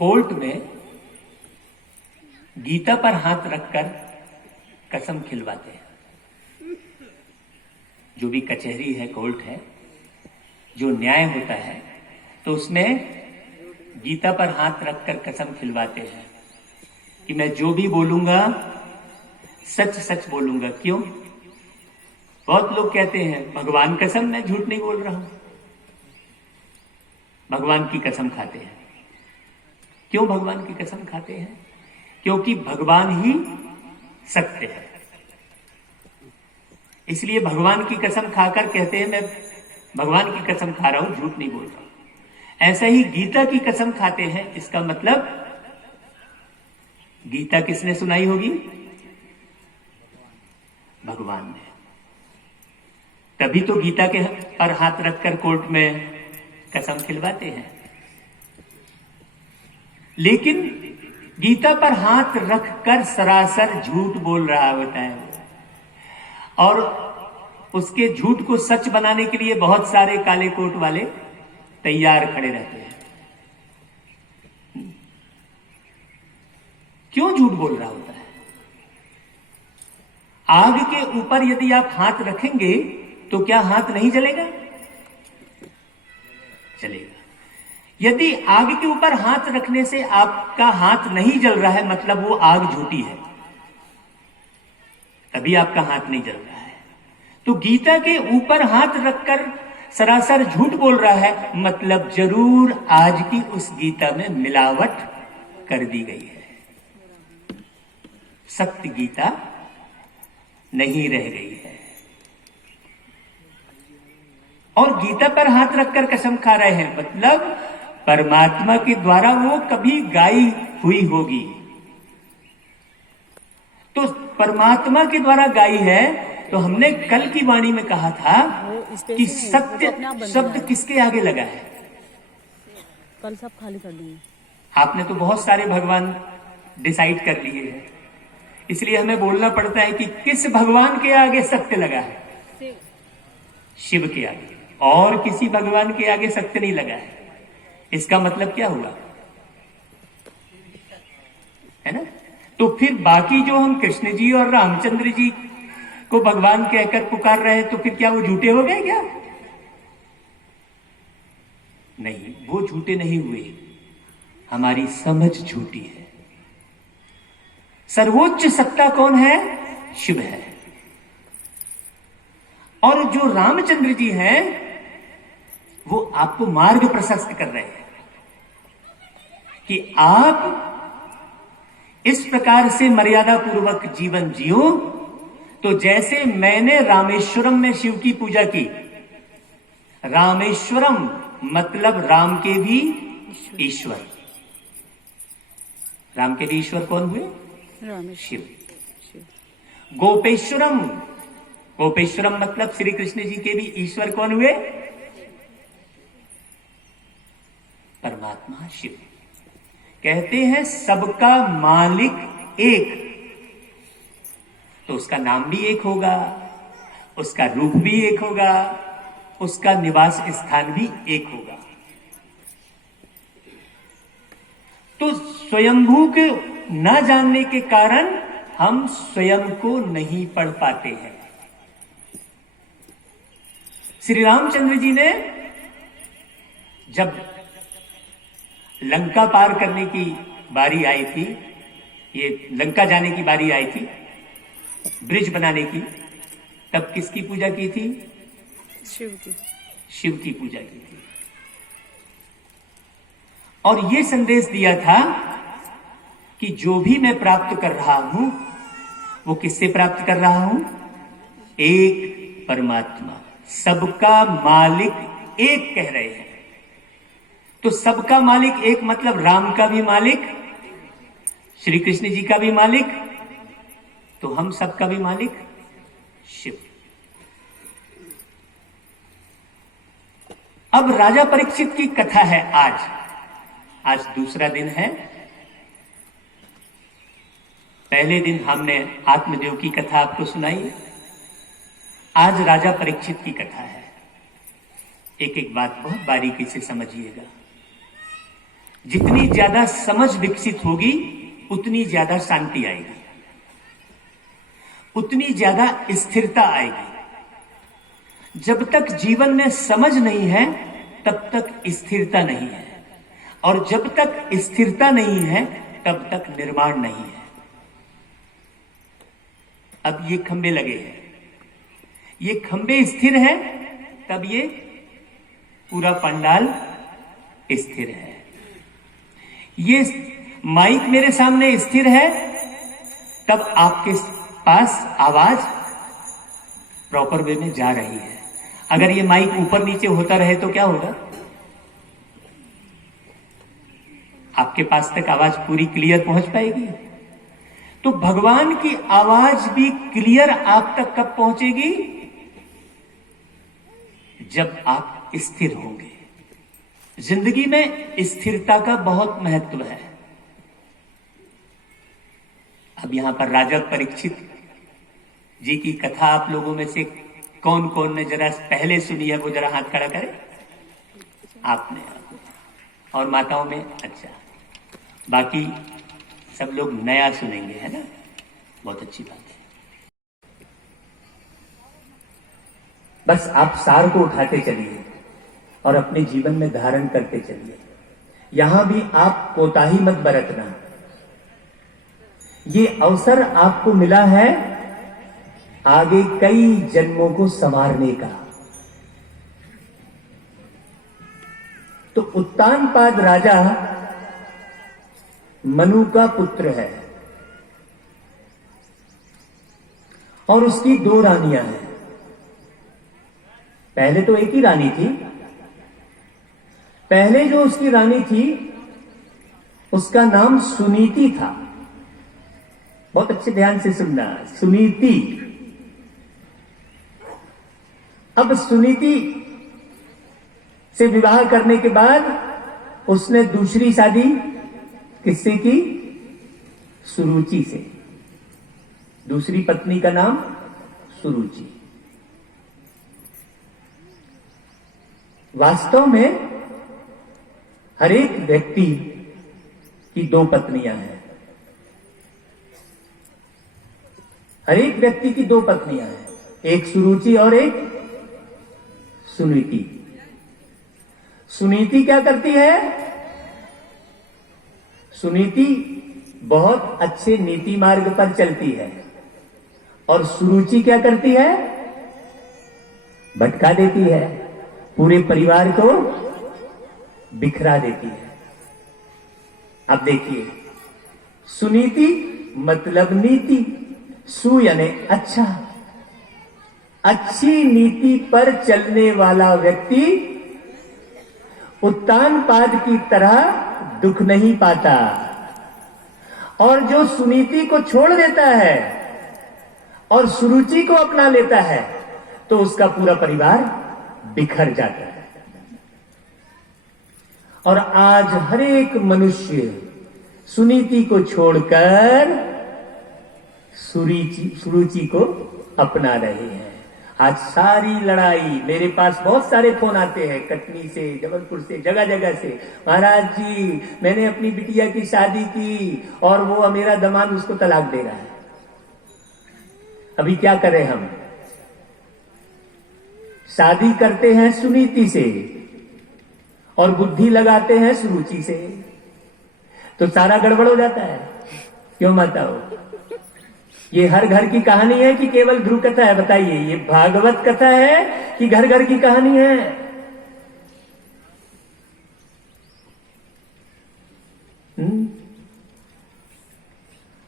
Court में गीता पर हाथ रखकर कसम खिलवाते हैं। जो भी कचहरी है, कोर्ट है, जो न्याय होता है, तो उसमें गीता पर हाथ रखकर कसम खिलवाते हैं कि मैं जो भी बोलूंगा सच सच बोलूंगा। क्यों? बहुत लोग कहते हैं भगवान कसम, मैं झूठ नहीं बोल रहा हूं। भगवान की कसम खाते हैं। क्यों भगवान की कसम खाते हैं? क्योंकि भगवान ही सत्य है। इसलिए भगवान की कसम खाकर कहते हैं मैं भगवान की कसम खा रहा हूं, झूठ नहीं बोल रहा हूं। ऐसा ही गीता की कसम खाते हैं। इसका मतलब गीता किसने सुनाई होगी? भगवान ने। तभी तो गीता के पर हाथ रखकर कोर्ट में कसम खिलवाते हैं। लेकिन गीता पर हाथ रखकर सरासर झूठ बोल रहा होता है और उसके झूठ को सच बनाने के लिए बहुत सारे काले कोट वाले तैयार खड़े रहते हैं। क्यों झूठ बोल रहा होता है? आग के ऊपर यदि आप हाथ रखेंगे तो क्या हाथ नहीं जलेगा? चलेगा। यदि आग के ऊपर हाथ रखने से आपका हाथ नहीं जल रहा है, मतलब वो आग झूठी है, तभी आपका हाथ नहीं जल रहा है। तो गीता के ऊपर हाथ रखकर सरासर झूठ बोल रहा है, मतलब जरूर आज की उस गीता में मिलावट कर दी गई है। सत्य गीता नहीं रह गई है। और गीता पर हाथ रखकर कसम खा रहे हैं, मतलब परमात्मा के द्वारा वो कभी गाई हुई होगी। तो परमात्मा के द्वारा गाई है। तो हमने कल की वाणी में कहा था कि सत्य शब्द किसके आगे लगा है? कल सब खाली कर दूंगी। आपने तो बहुत सारे भगवान डिसाइड कर लिए हैं, इसलिए हमें बोलना पड़ता है कि किस भगवान के आगे सत्य लगा है? शिव के आगे। और किसी भगवान के आगे सत्य नहीं लगा है। इसका मतलब क्या हुआ? है ना? तो फिर बाकी जो हम कृष्ण जी और रामचंद्र जी को भगवान कहकर पुकार रहे हैं, तो फिर क्या वो झूठे हो गए क्या? नहीं, वो झूठे नहीं हुए, हमारी समझ झूठी है। सर्वोच्च सत्ता कौन है? शिव है। और जो रामचंद्र जी हैं वो आपको मार्ग प्रशस्त कर रहे हैं कि आप इस प्रकार से मर्यादा पूर्वक जीवन जियो। तो जैसे मैंने रामेश्वरम में शिव की पूजा की, रामेश्वरम मतलब राम के भी ईश्वर। राम के भी ईश्वर कौन हुए? शिव। गोपेश्वरम, गोपेश्वरम मतलब श्री कृष्ण जी के भी ईश्वर कौन हुए? परमात्मा शिव। कहते हैं सबका मालिक एक, तो उसका नाम भी एक होगा, उसका रूप भी एक होगा, उसका निवास स्थान भी एक होगा। तो स्वयंभू के न जानने के कारण हम स्वयं को नहीं पढ़ पाते हैं। श्री रामचंद्र जी ने जब लंका पार करने की बारी आई थी, ये लंका जाने की बारी आई थी, ब्रिज बनाने की, तब किसकी पूजा की थी? शिव की। शिव की पूजा की थी। और ये संदेश दिया था कि जो भी मैं प्राप्त कर रहा हूं वो किससे प्राप्त कर रहा हूं? एक परमात्मा, सबका मालिक एक कह रहे हैं। तो सबका मालिक एक मतलब राम का भी मालिक, श्री कृष्ण जी का भी मालिक, तो हम सबका भी मालिक शिव। अब राजा परीक्षित की कथा है आज दूसरा दिन है। पहले दिन हमने आत्मदेव की कथा आपको सुनाई, आज राजा परीक्षित की कथा है। एक एक बात बहुत बारीकी से समझिएगा। जितनी ज्यादा समझ विकसित होगी उतनी ज्यादा शांति आएगी, उतनी ज्यादा स्थिरता आएगी। जब तक जीवन में समझ नहीं है तब तक स्थिरता नहीं है, और जब तक स्थिरता नहीं है तब तक निर्माण नहीं है। अब ये खंबे लगे हैं, ये खंबे स्थिर हैं, तब ये पूरा पंडाल स्थिर है। ये माइक मेरे सामने स्थिर है, तब आपके पास आवाज प्रॉपर वे में जा रही है। अगर ये माइक ऊपर नीचे होता रहे तो क्या होगा? आपके पास तक आवाज पूरी क्लियर पहुंच पाएगी? तो भगवान की आवाज भी क्लियर आप तक कब पहुंचेगी? जब आप स्थिर होंगे। जिंदगी में स्थिरता का बहुत महत्व है। अब यहां पर राजा परीक्षित जी की कथा आप लोगों में से कौन कौन ने जरा पहले सुनी है, वो जरा हाथ खड़ा करे। आपने, और माताओं में? अच्छा, बाकी सब लोग नया सुनेंगे, है ना? बहुत अच्छी बात है। बस आप सार को उठाते चलिए और अपने जीवन में धारण करते चलिए। यहां भी आप कोताही मत बरतना। ये अवसर आपको मिला है आगे कई जन्मों को संवारने का। तो उत्तानपाद राजा मनु का पुत्र है और उसकी 2 रानियां हैं। पहले तो एक ही रानी थी। पहले जो उसकी रानी थी उसका नाम सुनीति था। बहुत अच्छे ध्यान से सुनना, सुनीति। अब सुनीति से विवाह करने के बाद उसने दूसरी शादी किससे की? सुरुचि से। दूसरी पत्नी का नाम सुरुचि। वास्तव में हर एक व्यक्ति की 2 पत्नियां हैं। हर एक व्यक्ति की 2 पत्नियां हैं, एक सुरुचि और एक सुनीति। सुनीति क्या करती है? सुनीति बहुत अच्छे नीति मार्ग पर चलती है, और सुरुचि क्या करती है? भटका देती है, पूरे परिवार को बिखरा देती है। अब देखिए, सुनीति मतलब नीति। सु यानी अच्छा। अच्छी नीति पर चलने वाला व्यक्ति उत्तानपाद की तरह दुख नहीं पाता, और जो सुनीति को छोड़ देता है और सुरुचि को अपना लेता है तो उसका पूरा परिवार बिखर जाता है। और आज हर एक मनुष्य सुनीति को छोड़कर सुरुचि को अपना रहे हैं। आज सारी लड़ाई, मेरे पास बहुत सारे फोन आते हैं कटनी से, जबलपुर से, जगह जगह से। महाराज जी, मैंने अपनी बिटिया की शादी की और वो मेरा दामाद उसको तलाक दे रहा है। अभी क्या करें हम? शादी करते हैं सुनीति से और बुद्धि लगाते हैं सुरुचि से, तो सारा गड़बड़ हो जाता है। क्यों माताओं? ये हर घर की कहानी है कि केवल ध्रुव कथा है? बताइए, ये भागवत कथा है कि घर घर की कहानी है?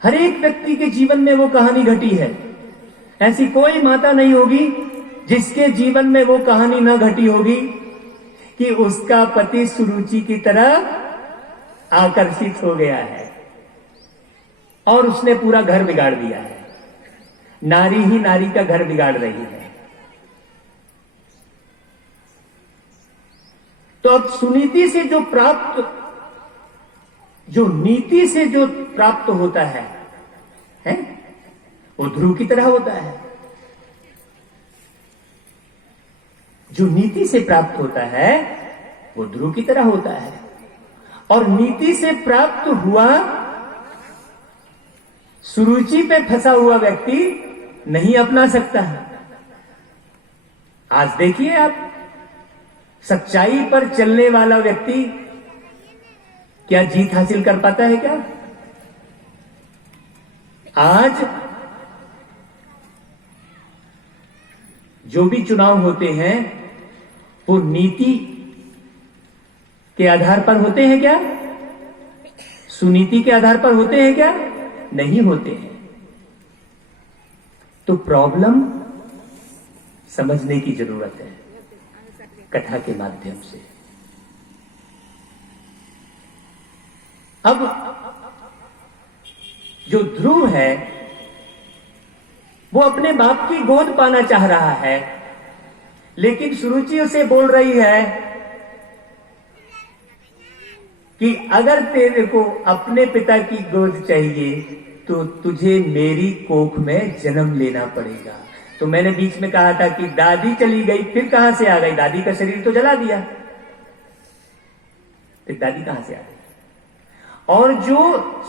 हर एक व्यक्ति के जीवन में वो कहानी घटी है। ऐसी कोई माता नहीं होगी जिसके जीवन में वो कहानी न घटी होगी कि उसका पति सुरुचि की तरह आकर्षित हो गया है और उसने पूरा घर बिगाड़ दिया है। नारी ही नारी का घर बिगाड़ रही है। तो अब सुनीति से जो नीति से जो प्राप्त होता है वो ध्रुव की तरह होता है। जो नीति से प्राप्त होता है वो ध्रुव की तरह होता है। और नीति से प्राप्त हुआ सुरुचि पे फंसा हुआ व्यक्ति नहीं अपना सकता है। आज देखिए आप, सच्चाई पर चलने वाला व्यक्ति क्या जीत हासिल कर पाता है क्या? आज जो भी चुनाव होते हैं वो नीति के आधार पर होते हैं क्या? सुनीति के आधार पर होते हैं क्या? नहीं होते हैं। तो प्रॉब्लम समझने की जरूरत है कथा के माध्यम से। अब जो ध्रुव है वो अपने बाप की गोद पाना चाह रहा है, लेकिन सुरुचि उसे बोल रही है कि अगर तेरे को अपने पिता की गोद चाहिए तो तुझे मेरी कोख में जन्म लेना पड़ेगा। तो मैंने बीच में कहा था कि दादी चली गई, फिर कहां से आ गई? दादी का शरीर तो जला दिया, फिर दादी कहां से आ गई? और जो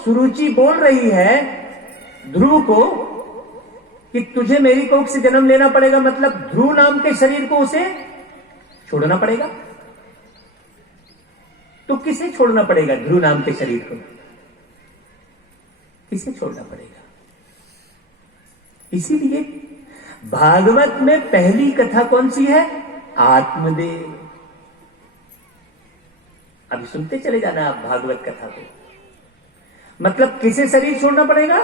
सुरुचि बोल रही है ध्रुव को कि तुझे मेरी कोख से जन्म लेना पड़ेगा, मतलब ध्रुव नाम के शरीर को उसे छोड़ना पड़ेगा। तो किसे छोड़ना पड़ेगा? ध्रुव नाम के शरीर को किसे छोड़ना पड़ेगा? इसीलिए भागवत में पहली कथा कौन सी है? आत्मदेव। अभी सुनते चले जाना आप भागवत कथा को। मतलब किसे शरीर छोड़ना पड़ेगा?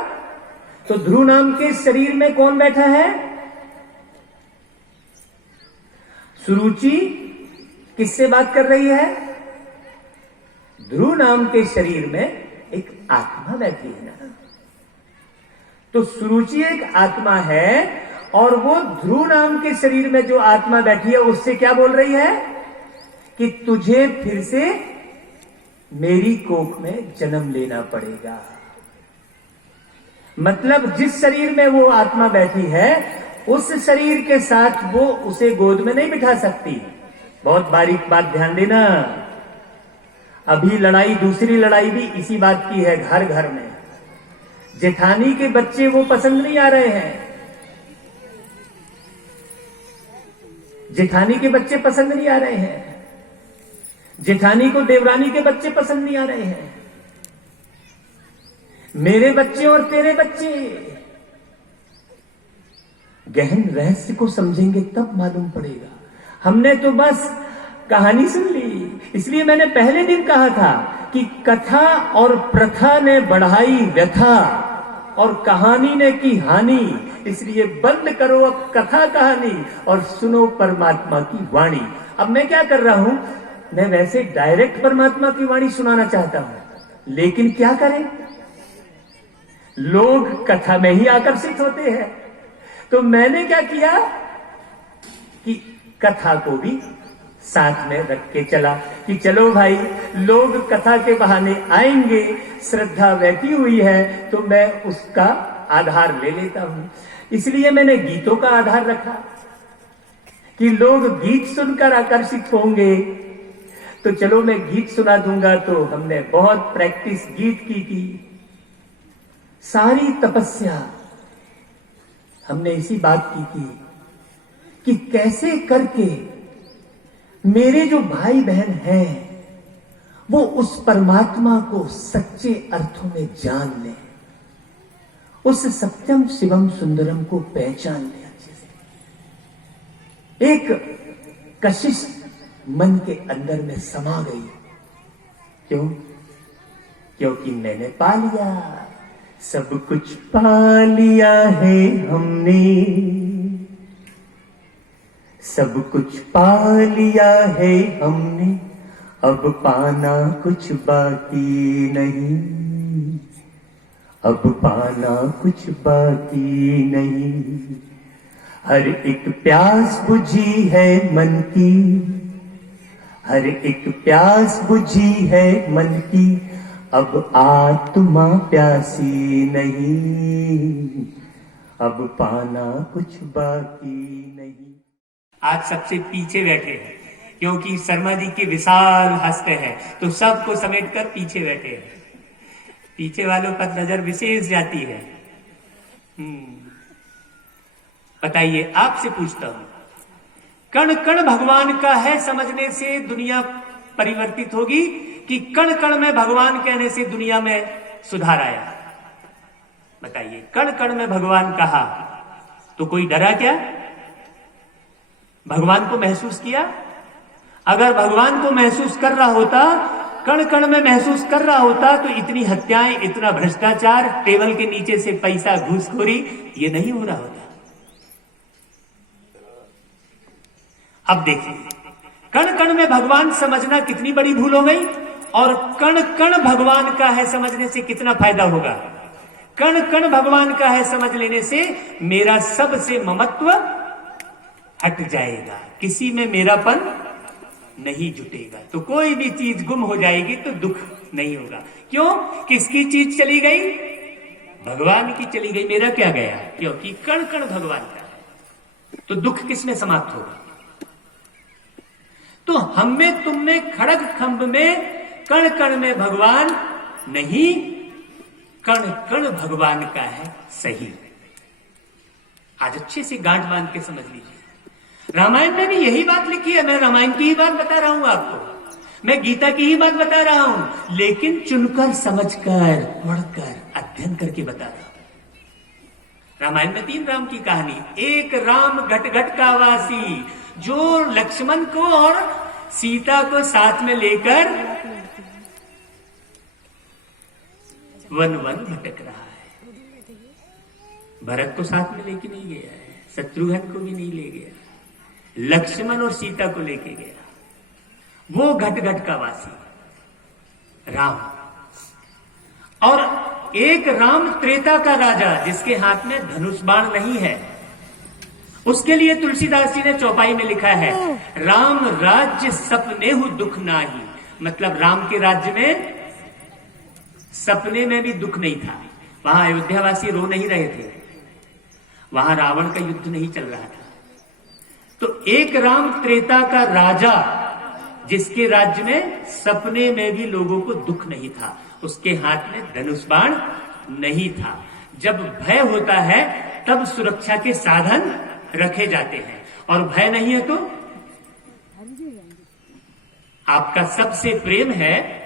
तो ध्रुव नाम के शरीर में कौन बैठा है? सुरुचि किससे बात कर रही है? ध्रुव नाम के शरीर में एक आत्मा बैठी है ना। तो सुरुचि एक आत्मा है और वो ध्रुव नाम के शरीर में जो आत्मा बैठी है उससे क्या बोल रही है कि तुझे फिर से मेरी कोख में जन्म लेना पड़ेगा। मतलब जिस शरीर में वो आत्मा बैठी है उस शरीर के साथ वो उसे गोद में नहीं बिठा सकती। बहुत बारीक बात ध्यान देना। अभी लड़ाई, दूसरी लड़ाई भी इसी बात की है घर घर में। जेठानी के बच्चे वो पसंद नहीं आ रहे हैं, जेठानी के बच्चे पसंद नहीं आ रहे हैं, जेठानी को देवरानी के बच्चे पसंद नहीं आ रहे हैं। मेरे बच्चे और तेरे बच्चे, गहन रहस्य को समझेंगे तब मालूम पड़ेगा। हमने तो बस कहानी सुन ली। इसलिए मैंने पहले दिन कहा था कि कथा और प्रथा ने बढ़ाई व्यथा और कहानी ने की हानि। इसलिए बंद करो अब कथा कहानी और सुनो परमात्मा की वाणी। अब मैं क्या कर रहा हूं, मैं वैसे डायरेक्ट परमात्मा की वाणी सुनाना चाहता हूं, लेकिन क्या करें, लोग कथा में ही आकर्षित होते हैं। तो मैंने क्या किया कि कथा को भी साथ में रख के चला कि चलो भाई, लोग कथा के बहाने आएंगे, श्रद्धा बैठी हुई है तो मैं उसका आधार ले लेता हूं। इसलिए मैंने गीतों का आधार रखा कि लोग गीत सुनकर आकर्षित होंगे, तो चलो मैं गीत सुना दूंगा। तो हमने बहुत प्रैक्टिस गीत की थी। सारी तपस्या हमने इसी बात की थी कि कैसे करके मेरे जो भाई बहन हैं वो उस परमात्मा को सच्चे अर्थों में जान लें, उस सत्यम शिवम सुंदरम को पहचान लें अच्छे से। एक कशिश मन के अंदर में समा गई। क्यों? क्योंकि मैंने पा लिया, सब कुछ पा लिया है हमने, सब कुछ पा लिया है हमने, अब पाना कुछ बाकी नहीं, अब पाना कुछ बाकी नहीं। हर एक प्यास बुझी है मन की, हर एक प्यास बुझी है मन की, अब आत्मा प्यासी नहीं, अब पाना कुछ बाकी नहीं। आज सबसे पीछे बैठे हैं, क्योंकि शर्मा जी के विशाल हस्त है तो सबको समेटकर पीछे बैठे हैं। पीछे वालों पर नजर विशेष जाती है। बताइए, आपसे पूछता हूं, कण कण भगवान का है समझने से दुनिया परिवर्तित होगी कि कण कण में भगवान कहने से दुनिया में सुधार आया? बताइए, कण कण में भगवान कहा तो कोई डरा क्या? भगवान को महसूस किया? अगर भगवान को महसूस कर रहा होता, कण कण में महसूस कर रहा होता, तो इतनी हत्याएं, इतना भ्रष्टाचार, टेबल के नीचे से पैसा, घूसखोरी, ये नहीं हो रहा होता। अब देखिए, कण कण में भगवान समझना कितनी बड़ी भूल हो गई, और कण कण भगवान का है समझने से कितना फायदा होगा। कण कण भगवान का है समझ लेने से मेरा सबसे ममत्व हट जाएगा, किसी में मेरापन नहीं जुटेगा। तो कोई भी चीज गुम हो जाएगी तो दुख नहीं होगा। क्यों? किसकी चीज चली गई? भगवान की चली गई, मेरा क्या गया? क्योंकि कण कण भगवान का है। तो दुख किसमें समाप्त होगा? तो हम में, तुम में, खड़ग खंभ में कण कण में भगवान नहीं, कण कण भगवान का है सही। आज अच्छे से गांठ बांध के समझ लीजिए। रामायण में भी यही बात लिखी है। मैं रामायण की ही बात बता रहा हूं आपको, मैं गीता की ही बात बता रहा हूं, लेकिन चुनकर, समझकर, पढ़कर, अध्ययन करके बता रहा हूं। रामायण में 3 राम की कहानी। एक राम घट घट का वासी, जो लक्ष्मण को और सीता को साथ में लेकर वन वन भटक रहा है। भरत को साथ में लेके नहीं गया है, शत्रुघ्न को भी नहीं ले गया, लक्ष्मण और सीता को लेके गया। वो घट घट का वासी राम। और एक राम त्रेता का राजा, जिसके हाथ में धनुष बाण नहीं है। उसके लिए तुलसीदास जी ने चौपाई में लिखा है, राम राज्य सपने हु दुख नाही। मतलब राम के राज्य में सपने में भी दुख नहीं था। वहां अयोध्यावासी रो नहीं रहे थे, वहां रावण का युद्ध नहीं चल रहा था। तो एक राम त्रेता का राजा, जिसके राज्य में सपने में भी लोगों को दुख नहीं था, उसके हाथ में धनुष बाण नहीं था। जब भय होता है तब सुरक्षा के साधन रखे जाते हैं, और भय नहीं है तो आपका सबसे प्रेम है?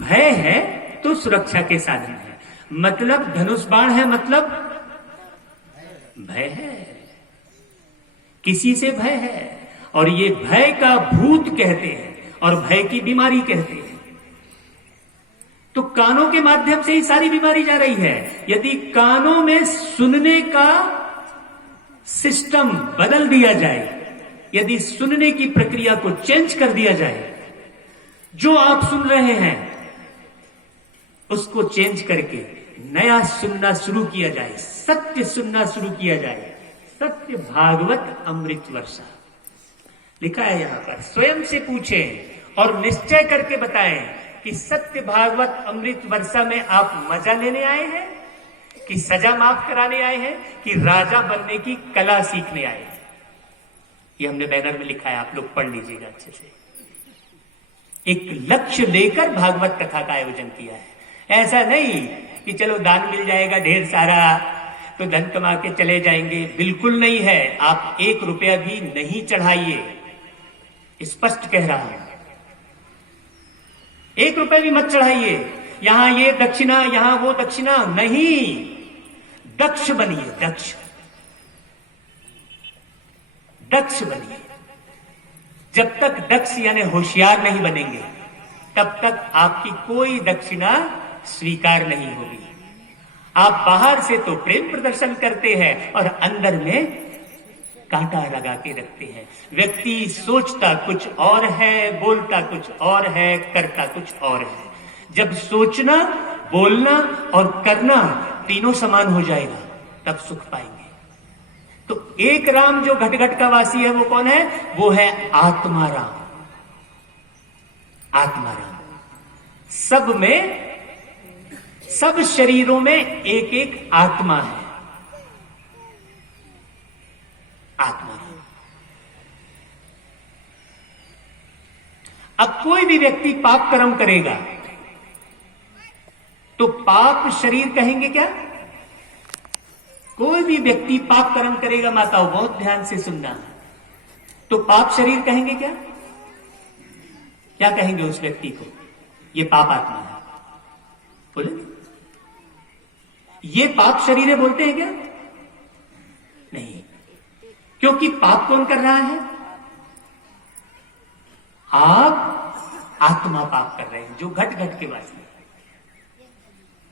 भय है तो सुरक्षा के साधन है। मतलब धनुष बाण है, मतलब भय है, किसी से भय है। और ये भय का भूत कहते हैं और भय की बीमारी कहते हैं। तो कानों के माध्यम से ही सारी बीमारी जा रही है। यदि कानों में सुनने का सिस्टम बदल दिया जाए, यदि सुनने की प्रक्रिया को चेंज कर दिया जाए, जो आप सुन रहे हैं उसको चेंज करके नया सुनना शुरू किया जाए, सत्य सुनना शुरू किया जाए। सत्य भागवत अमृत वर्षा लिखा है यहां पर। स्वयं से पूछें और निश्चय करके बताएं कि सत्य भागवत अमृत वर्षा में आप मजा लेने आए हैं कि सजा माफ कराने आए हैं कि राजा बनने की कला सीखने आए हैं। ये हमने बैनर में लिखा है, आप लोग पढ़ लीजिएगा अच्छे से। एक लक्ष्य लेकर भागवत कथा का आयोजन किया है। ऐसा नहीं कि चलो दान मिल जाएगा ढेर सारा तो धन कमा के चले जाएंगे, बिल्कुल नहीं है। आप 1 रुपया भी नहीं चढ़ाइए, स्पष्ट कह रहा हूं। 1 रुपया भी मत चढ़ाइए। यहां ये दक्षिणा, यहां वो दक्षिणा नहीं। दक्ष बनिए, दक्ष, दक्ष बनिए। जब तक दक्ष यानी होशियार नहीं बनेंगे, तब तक आपकी कोई दक्षिणा स्वीकार नहीं होगी। आप बाहर से तो प्रेम प्रदर्शन करते हैं और अंदर में कांटा लगा के रखते हैं। व्यक्ति सोचता कुछ और है, बोलता कुछ और है, करता कुछ और है। जब सोचना, बोलना और करना तीनों समान हो जाएगा, तब सुख पाएंगे। तो एक राम जो घट घट का वासी है, वो कौन है? वो है आत्माराम। आत्माराम सब में, सब शरीरों में एक एक आत्मा है। आत्मा अब कोई भी व्यक्ति पाप कर्म करेगा तो पाप शरीर कहेंगे क्या? कोई भी व्यक्ति पाप कर्म करेगा, माताओं बहुत ध्यान से सुनना, तो पाप शरीर कहेंगे क्या? क्या कहेंगे उस व्यक्ति को? ये पाप आत्मा है, बोले? ये पाप शरीर है बोलते हैं क्या? नहीं, क्योंकि पाप कौन कर रहा है? आप आत्मा पाप कर रहे हैं, जो घट घट के वासी है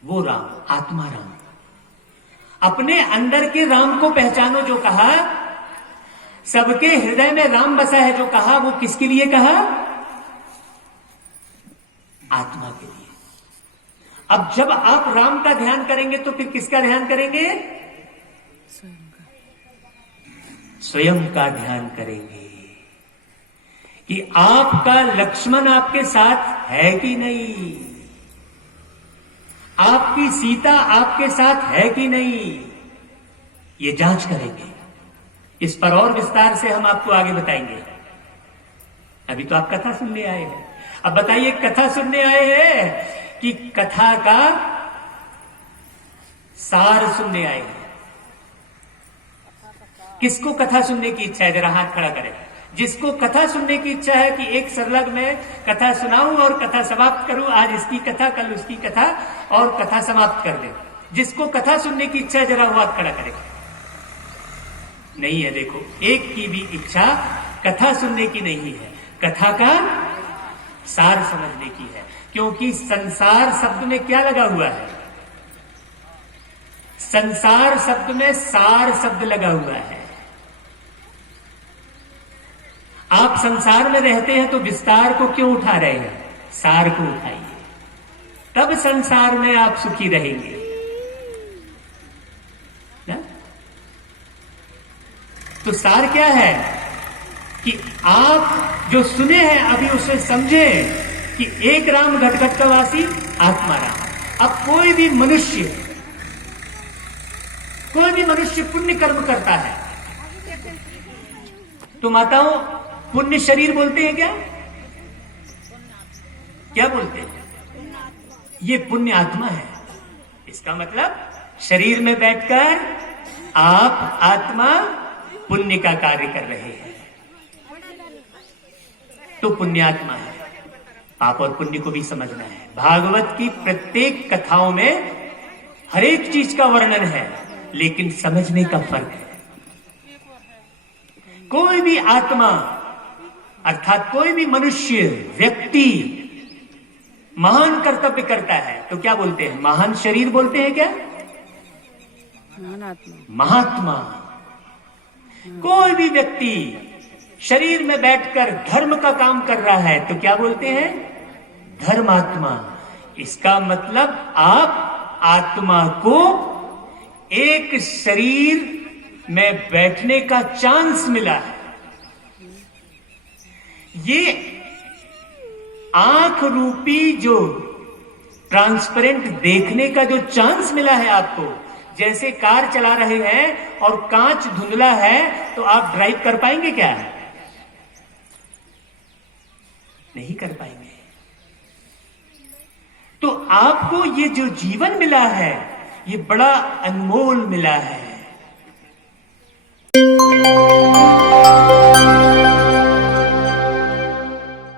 वो राम, आत्मा राम। अपने अंदर के राम को पहचानो, जो कहा सबके हृदय में राम बसा है, जो कहा वो किसके लिए कहा? आत्मा के लिए। अब जब आप राम का ध्यान करेंगे तो फिर किसका ध्यान करेंगे? स्वयं का ध्यान करेंगे कि आपका लक्ष्मण आपके साथ है कि नहीं, आपकी सीता आपके साथ है कि नहीं, ये जांच करेंगे। इस पर और विस्तार से हम आपको आगे बताएंगे। अभी तो आप कथा सुनने आए हैं, अब बताइए कथा सुनने आए हैं कि कथा का सार सुनने आए हैं? किसको कथा सुनने की इच्छा है? जरा हाथ खड़ा करें। जिसको कथा सुनने की इच्छा है कि एक सरलग में कथा सुनाऊं और कथा समाप्त करूं, आज इसकी कथा कल उसकी कथा, और कथा समाप्त कर दे, जिसको कथा सुनने की इच्छा है जरा वो हाथ खड़ा करें। नहीं है, देखो, एक की भी इच्छा कथा सुनने की नहीं है, कथा का सार समझने की है। क्योंकि संसार शब्द में क्या लगा हुआ है? संसार शब्द में सार शब्द लगा हुआ है। आप संसार में रहते हैं तो विस्तार को क्यों उठा रहे हैं? सार को उठाइए, तब संसार में आप सुखी रहेंगे ना? तो सार क्या है कि आप जो सुने हैं अभी उसे समझे कि एक राम घट घट का वासी आत्मा राम। अब कोई भी मनुष्य पुण्य कर्म करता है तो माताओं पुण्य शरीर बोलते हैं क्या? क्या बोलते हैं? ये पुण्य आत्मा है। इसका मतलब शरीर में बैठकर आप आत्मा पुण्य का कार्य कर रहे हैं, तो पुण्यात्मा है। पाप और पुण्य को भी समझना है। भागवत की प्रत्येक कथाओं में हर एक चीज का वर्णन है, लेकिन समझने का फर्क है। कोई भी आत्मा अर्थात कोई भी मनुष्य व्यक्ति महान कर्तव्य करता है तो क्या बोलते हैं? महान शरीर बोलते हैं क्या? महात्मा। कोई भी व्यक्ति शरीर में बैठकर धर्म का काम कर रहा है तो क्या बोलते हैं? धर्मात्मा। इसका मतलब आप आत्मा को एक शरीर में बैठने का चांस मिला है। ये आंख रूपी जो ट्रांसपेरेंट देखने का जो चांस मिला है आपको, जैसे कार चला रहे हैं और कांच धुंधला है तो आप ड्राइव कर पाएंगे क्या? नहीं कर पाएंगे। तो आपको ये जो जीवन मिला है ये बड़ा अनमोल मिला है।